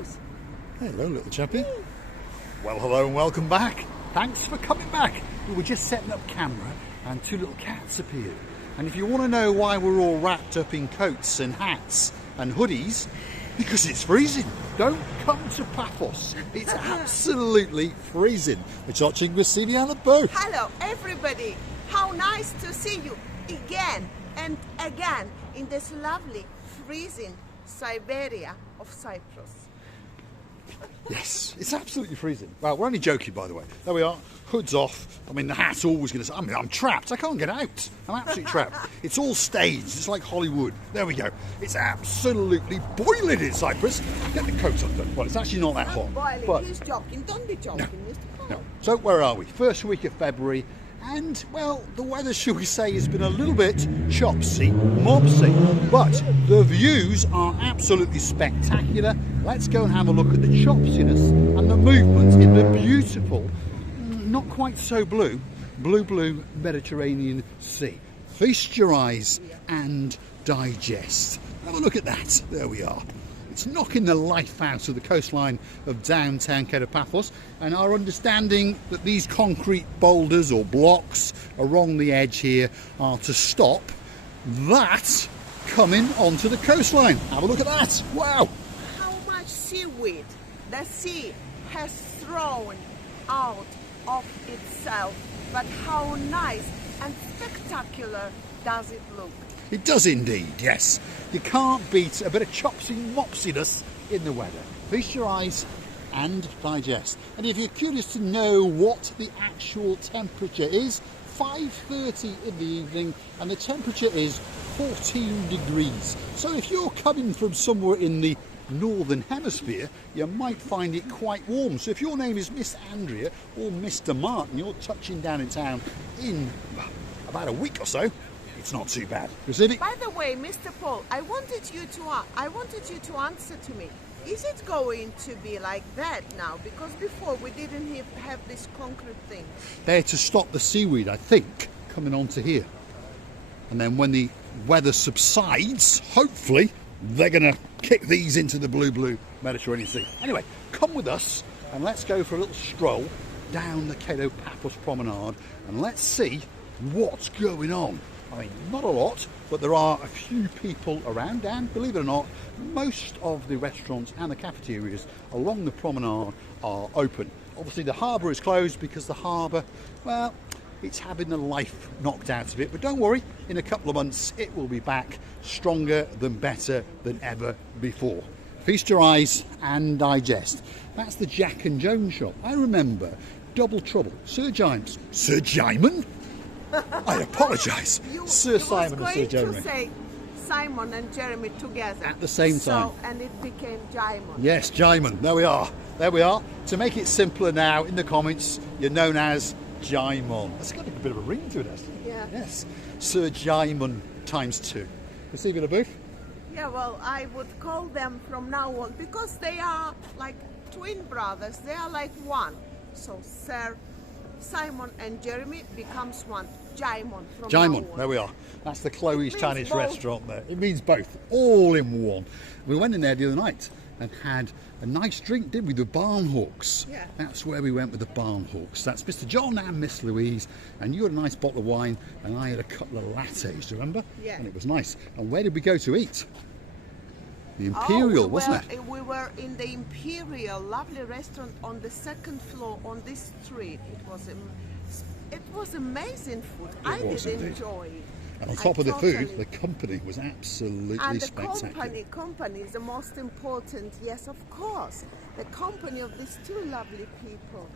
Paphos. Hello, little chappie. Well, hello and welcome back. Thanks for coming back. We were just setting up camera and two little cats appeared. And if you want to know why we're all wrapped up in coats and hats and hoodies, because it's freezing. Don't come to Paphos. It's absolutely freezing. We're touching with Celia on the boat. Hello, everybody. How nice to see you again and again in this lovely, freezing Siberia of Cyprus. Yes, it's absolutely freezing. Well, we're only joking, by the way. There we are, hood's off. I mean, the hat's always going to... I mean, I'm trapped. I can't get out. I'm absolutely trapped. It's all staged. It's like Hollywood. There we go. It's absolutely boiling in Cyprus. Get the coat on. Well, it's actually not that hot. Boiling. But He's joking. Don't be joking, Mr. Cole. no. So, where are we? First week of February. And, well, the weather, shall we say, has been a little bit chopsy, mopsy. But the views are absolutely spectacular. Let's go and have a look at the chopsiness and the movement in the beautiful, not quite so blue Mediterranean Sea. Feast your eyes and digest. Have a look at that. There we are. It's knocking the life out of the coastline of downtown Paphos, and our understanding that these concrete boulders or blocks along the edge here are to stop that coming onto the coastline. Have a look at that. Wow. How much seaweed the sea has thrown out of itself, but how nice and spectacular does it look? It does indeed, yes. You can't beat a bit of chopsy mopsiness in the weather. Feast your eyes and digest. And if you're curious to know what the actual temperature is, 5:30 in the evening, and the temperature is 14 degrees. So if you're coming from somewhere in the northern hemisphere, you might find it quite warm. So if your name is Miss Andrea or Mr. Martin, you're touching down in town in about a week or so, it's not too bad. By the way, Mr. Paul, I wanted you to answer to me. Is it going to be like that now? Because before we didn't have this concrete thing. They're to stop the seaweed, I think, coming onto here. And then when the weather subsides, hopefully, they're going to kick these into the blue Mediterranean Sea. Anyway, come with us and let's go for a little stroll down the Paphos Promenade and let's see what's going on. I mean, not a lot, but there are a few people around, and believe it or not, most of the restaurants and the cafeterias along the promenade are open. Obviously, the harbour is closed because the harbour, well, it's having the life knocked out of it. But don't worry, in a couple of months, it will be back stronger than better than ever before. Feast your eyes and digest. That's the Jack and Joan shop. I remember Double Trouble, Sir James. Sir Jimon? I apologise. Sir Simon and Sir Jeremy. To say Simon and Jeremy together. At the same time. And it became Jimon. Yes, Jimon. There we are. There we are. To make it simpler now, in the comments, you're known as Jimon. That's got a bit of a ring to it, hasn't it? Yeah. Yes. Sir Jimon ×2. Receive it a booth? Yeah, well, I would call them from now on, because they are like twin brothers. They are like one. So Sir Simon and Jeremy becomes one. Jimon from now on. There we are. That's the Chloe's Chinese restaurant there. It means both, all in one. We went in there the other night and had a nice drink, didn't we? The Barn Hawks. Yeah. That's where we went with the Barn Hawks. That's Mr. John and Miss Louise, and you had a nice bottle of wine, and I had a couple of lattes, remember? Yeah. And it was nice. And where did we go to eat? The Imperial, wasn't it? We were in the Imperial, lovely restaurant on the second floor on this street. It was amazing food. I did enjoy it. And on top of the food, the company was absolutely spectacular. And the company is the most important, yes, of course. The company of these two lovely people.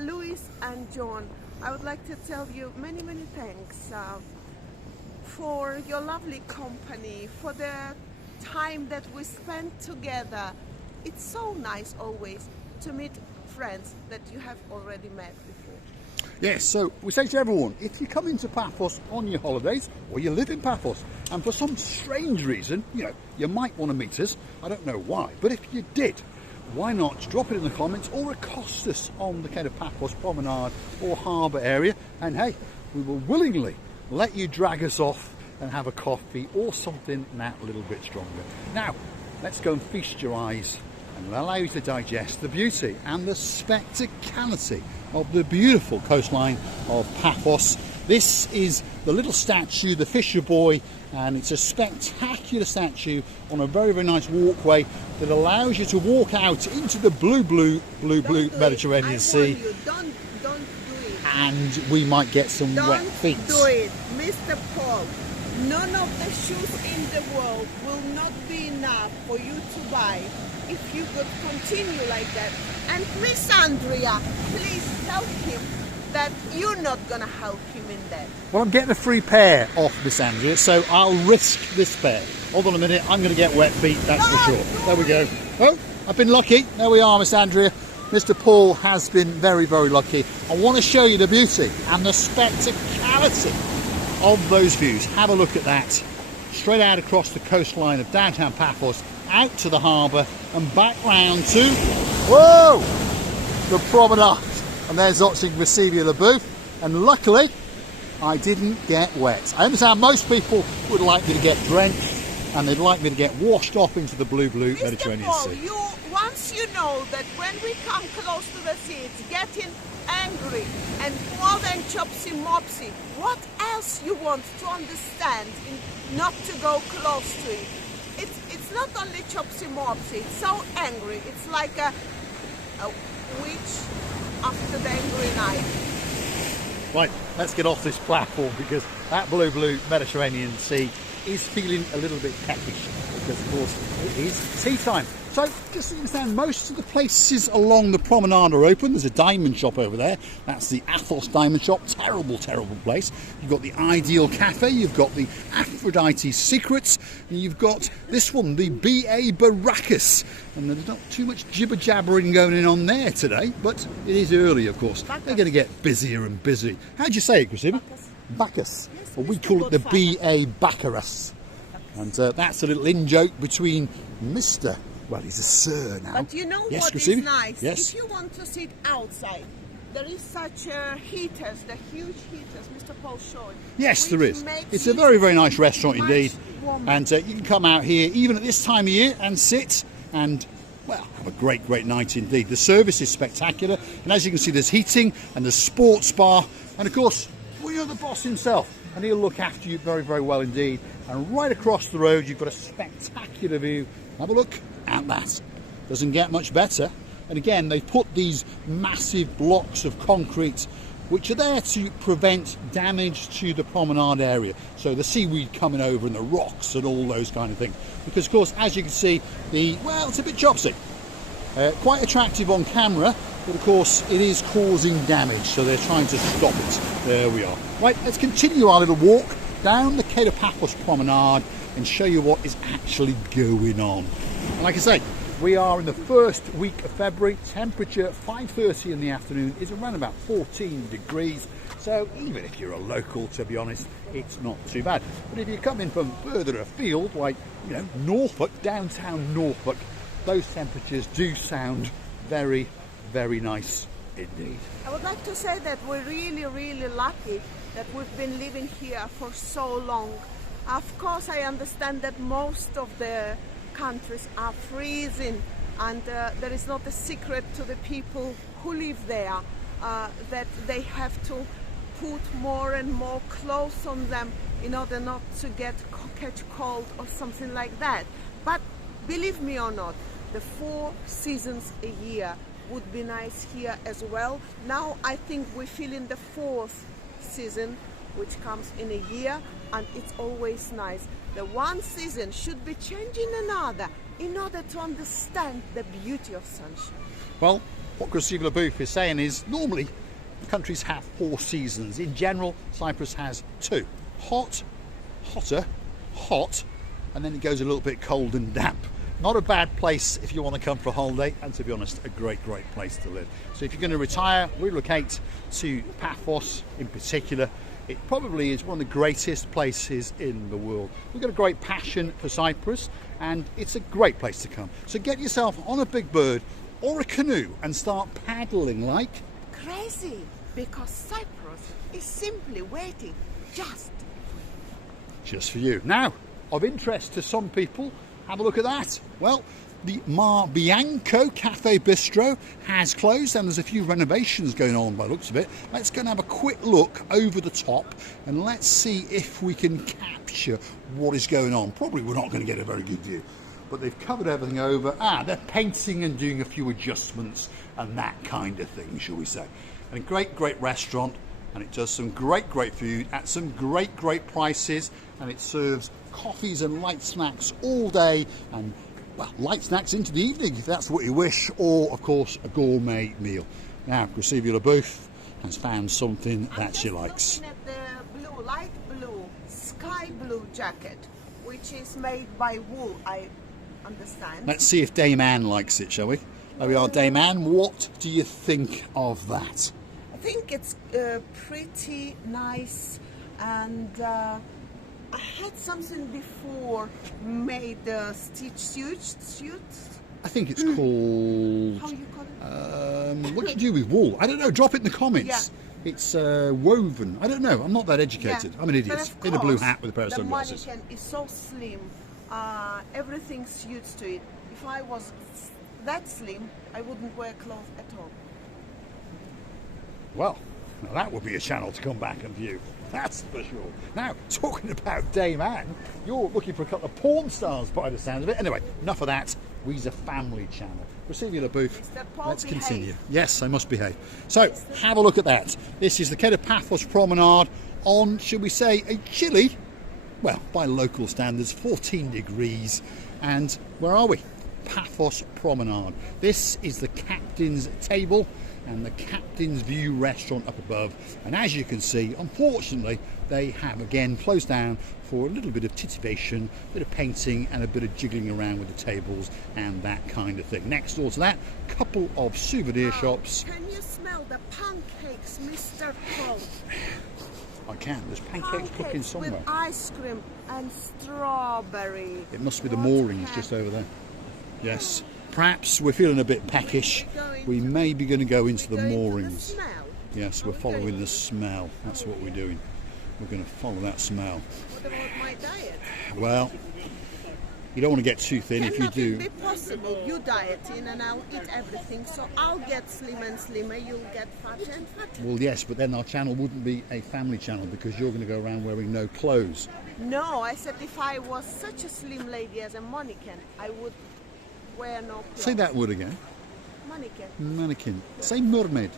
Louis and John, I would like to tell you many, many thanks for your lovely company, for the time that we spent together. It's so nice always to meet friends that you have already met before. Yes, so we say to everyone, if you come into Paphos on your holidays, or you live in Paphos, and for some strange reason, you might want to meet us, I don't know why, but if you did, why not drop it in the comments or accost us on the Paphos Promenade or harbour area, and hey, we will willingly let you drag us off and have a coffee or something that little bit stronger. Now, let's go and feast your eyes and allow you to digest the beauty and the spectacality of the beautiful coastline of Paphos. This is the little statue, the Fisher Boy, and it's a spectacular statue on a very, very nice walkway that allows you to walk out into the blue Mediterranean Sea. Don't do it. And we might get some wet feet. Don't do it, Mr. Paul. None of the shoes in the world will not be enough for you to buy if you could continue like that. And Miss Andrea, please tell him that you're not going to help him in that. Well, I'm getting a free pair off Miss Andrea, so I'll risk this pair. Hold on a minute, I'm going to get wet feet, that's for sure. There we go. Oh, I've been lucky. There we are, Miss Andrea. Mr. Paul has been very, very lucky. I want to show you the beauty and the spectacality of those views. Have a look at that. Straight out across the coastline of downtown Paphos, out to the harbour and back round to, whoa, the promenade. And there's Oxing Vesivia Labouf, and luckily I didn't get wet. I understand most people would like me to get drenched and they'd like me to get washed off into the blue Mediterranean Paul, Sea. Once you know that when we come close to the sea, it's getting angry and more than chopsy mopsy, what else you want to understand not to go close to it? It's not only chopsy mopsy, it's so angry. It's like a witch after the angry night. Right, let's get off this platform because that blue Mediterranean Sea is feeling a little bit peckish because, of course, it is tea time. So, just so you understand, most of the places along the promenade are open. There's a diamond shop over there. That's the Paphos Diamond Shop. Terrible, terrible place. You've got the Ideal Cafe. You've got the Aphrodite Secrets. And you've got this one, the B.A. Baracus. And there's not too much jibber-jabbering going on there today, but it is early, of course. Bacchus. They're going to get busier and busier. How do you say it, Christina? Bacchus. Yes, Well, we Mr. call it the Godfather. B.A. Bacchus. And that's a little in-joke between Mr. Well, he's a sir now. But you know Yes, what Christina? is nice? Yes. If you want to sit outside, there is such heaters, the huge heaters Mr. Paul showed. Yes, which there is. makes It's a it very, very nice restaurant much indeed. warmer. And you can come out here even at this time of year and sit and, well, have a great, great night indeed. The service is spectacular. And as you can see, there's heating and there's sports bar. And of course, well, you're the boss himself. And he'll look after you very, very well indeed. And right across the road, you've got a spectacular view. Have a look at that. Doesn't get much better. And again, they put these massive blocks of concrete which are there to prevent damage to the promenade area. So the seaweed coming over and the rocks and all those kind of things. Because of course, as you can see, it's a bit chopsy. Quite attractive on camera, but of course it is causing damage, so they're trying to stop it. There we are. Right, let's continue our little walk down the Paphos Promenade and show you what is actually going on. And like I say, we are in the first week of February. Temperature 5:30 in the afternoon is around about 14 degrees. So even if you're a local, to be honest, it's not too bad. But if you come in from further afield, like Norfolk, downtown Norfolk, those temperatures do sound very, very nice indeed. I would like to say that we're really, really lucky that we've been living here for so long. Of course, I understand that most of the countries are freezing, and there is not a secret to the people who live there that they have to put more and more clothes on them in order not to catch cold or something like that. But believe me or not, the 4 seasons a year would be nice here as well. Now I think we feel in the 4th season, which comes in a year, and it's always nice. The one season should be changing another in order to understand the beauty of sunshine. Well, what Christina Labouf is saying is normally countries have 4 seasons. In general, Cyprus has 2. Hot, hotter, hot, and then it goes a little bit cold and damp. Not a bad place if you want to come for a holiday, and to be honest, a great, great place to live. So if you're going to retire, relocate to Paphos in particular, it probably is one of the greatest places in the world. We've got a great passion for Cyprus, and it's a great place to come. So get yourself on a big bird or a canoe and start paddling like crazy, because Cyprus is simply waiting just for you. Now, of interest to some people, have a look at that. Well, the Mar Bianco Cafe Bistro has closed and there's a few renovations going on by the looks of it. Let's go and have a quick look over the top and let's see if we can capture what is going on. Probably we're not going to get a very good view, but they've covered everything over. They're painting and doing a few adjustments and that kind of thing, shall we say. And a great restaurant, and it does some great food at some great prices, and it serves coffees and light snacks all day, and well, light snacks into the evening if that's what you wish, or of course a gourmet meal. Now, Grisivia LaBouffe has found something that she likes. I'm just looking at the blue, light blue, sky blue jacket, which is made by wool, I understand. Let's see if Dame Anne likes it, shall we? There we are, Dame Anne. What do you think of that? I think it's pretty nice, and I had something before made stitch suits. I think it's called... How you call it? What do you do with wool? I don't know. Drop it in the comments. Yeah. It's woven. I don't know. I'm not that educated. Yeah. I'm an idiot in a blue hat with a pair of sunglasses. The mannequin is so slim. Everything suits to it. If I was that slim, I wouldn't wear clothes at all. Well, now that would be a channel to come back and view. That's for sure. Now, talking about Dame Anne, you're looking for a couple of porn stars by the sound of it. Anyway, enough of that. We's a family channel. Grisivia LaBouffe, let's continue. Yes, I must behave. So, have a look at that. This is the Paphos Promenade on, should we say, a chilly, well, by local standards, 14 degrees. And where are we? Paphos Promenade. This is the captain's table and the Captain's View restaurant up above, and as you can see, unfortunately they have again closed down for a little bit of titivation, a bit of painting and a bit of jiggling around with the tables and that kind of thing. Next door to that, couple of souvenir shops. Can you smell the pancakes, Mr. Cole? I can. There's pancakes cooking somewhere. With ice cream and strawberry. It must be the moorings just over there. Yes. Perhaps we're feeling a bit peckish. We may be going to go into the moorings. Yes, we're following the smell. That's what we're doing. We're going to follow that smell. What about my diet? Well, you don't want to get too thin. If you do. Can nothing be possible? You dieting and I'll eat everything, so I'll get slim and slimmer. You'll get fatter and fatter. Well, yes, but then our channel wouldn't be a family channel because you're going to go around wearing no clothes. No, I said if I was such a slim lady as a mannequin, I would wear no clothes. Say that word again. Mannequin. Mannequin. Say mermaid.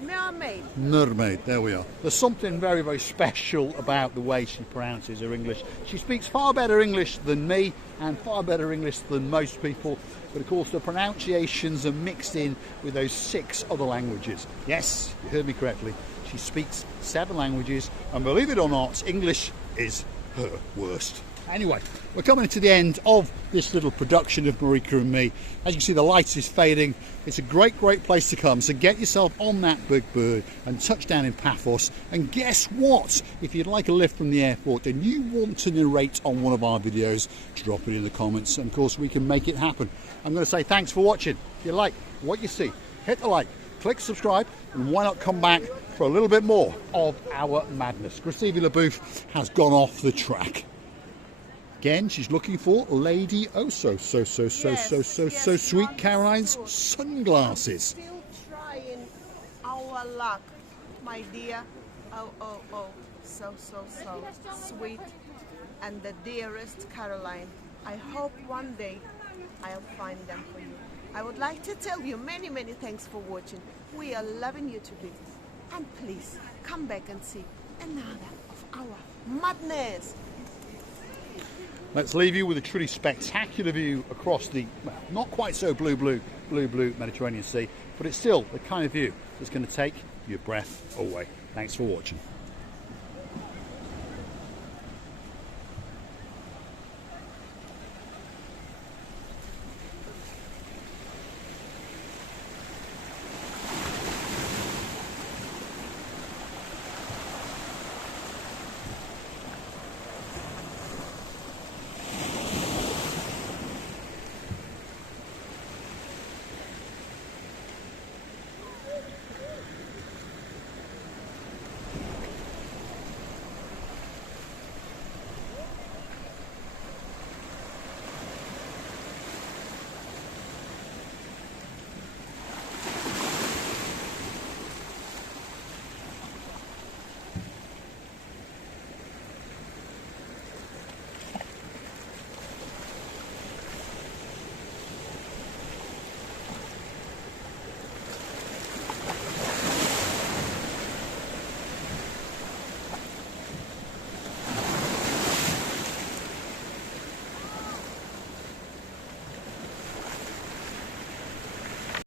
Mermaid. Mermaid, there we are. There's something very special about the way she pronounces her English. She speaks far better English than me and far better English than most people, but of course the pronunciations are mixed in with those 6 other languages. Yes, you heard me correctly. She speaks 7 languages, and believe it or not, English is her worst. Anyway, we're coming to the end of this little production of Marika and me. As you can see, the light is fading. It's a great place to come. So get yourself on that big bird and touch down in Paphos. And guess what? If you'd like a lift from the airport and you want to narrate on one of our videos, drop it in the comments. And of course, we can make it happen. I'm going to say thanks for watching. If you like what you see, hit the like, click subscribe, and why not come back for a little bit more of our madness. Grisivia LaBouffe has gone off the track. Again, she's looking for Lady so sweet Caroline's sunglasses. Still trying our luck, my dear. Oh, so sweet and the dearest Caroline. I hope one day I'll find them for you. I would like to tell you many thanks for watching. We are loving you to bits. And please come back and see another of our madness. Let's leave you with a truly spectacular view across the, well, not quite so blue Mediterranean Sea, but it's still the kind of view that's going to take your breath away. Thanks for watching.